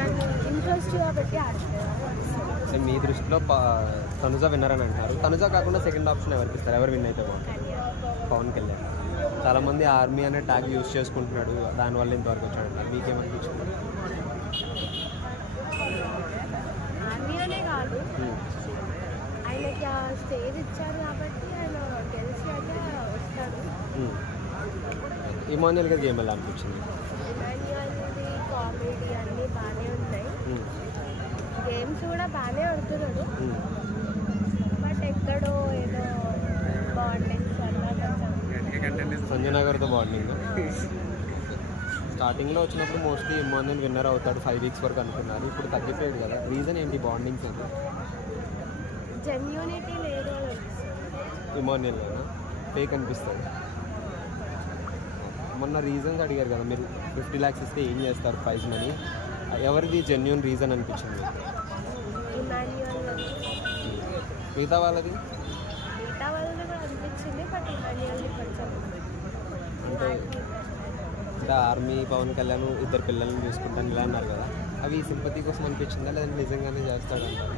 నాకు ఇంట్రెస్ట్ కాబట్టి ఆడలేదు. అంటే మీ దృష్టిలో తనుజ విన్నర్ అని అంటారు. తనుజ కాకుండా సెకండ్ ఆప్షన్ ఎవరికి ఇస్తారు? ఎవరు విన్ అయితే బాగుంటుంది? పవన్ కళ్యాణ్. చాలామంది ఆర్మీ అనే ట్యాగ్ యూజ్ చేసుకుంటున్నాడు, దానివల్ల ఇంతవరకు వచ్చాడు. మీకేమనిపించింది? ఆర్మీ అనే కాదు, ఆయనకి ఆ స్టేజ్ ఇచ్చారు కాబట్టి ఆయన గెలిచి అయితే వస్తాడు. ఇమాన్యుయల్ గారికి ఏమేలా అనిపించింది? ఇమాన్యుయల్ది కామెడీ అన్నీ బాగానే ఉన్నాయి, గేమ్స్ కూడా బాగానే ఆడుతున్నాడు. బట్ ఎక్కడో ఏదో బాండింగ్స్ వల్ల సంజన గారితో బాండింగ్. స్టార్టింగ్లో వచ్చినప్పుడు మోస్ట్లీ ఇమాన్యుయల్ విన్నర్ అవుతాడు 5 వీక్స్ వరకు అనుకున్నారు. ఇప్పుడు తగ్గిపోయాడు కదా, రీజన్ ఏంటి? బాండింగ్స్ అంటే జెన్యూనిటీ లేదు. ఇమాన్యుయల్ లేదా ఫేక్ అనిపిస్తుంది. మొన్న రీజన్స్ అడిగారు కదా మీరు, 50 lakhs ఇస్తే ఏం చేస్తారు ప్రైజ్ మనీ, ఎవరిది జెన్యూన్ రీజన్ అనిపించింది? మిగతా వాళ్ళది కూడా అనిపించింది, బట్ ఇమాన్యుయల్ది కొంచెం అంటే ఇంకా ఆర్మీ పవన్ కళ్యాణ్ 2 పిల్లల్ని చూసుకుంటాను ఇలా అన్నారు కదా, అవి సింపతి కోసం అనిపించిందా లేదంటే నిజంగానే చేస్తాడంటారు?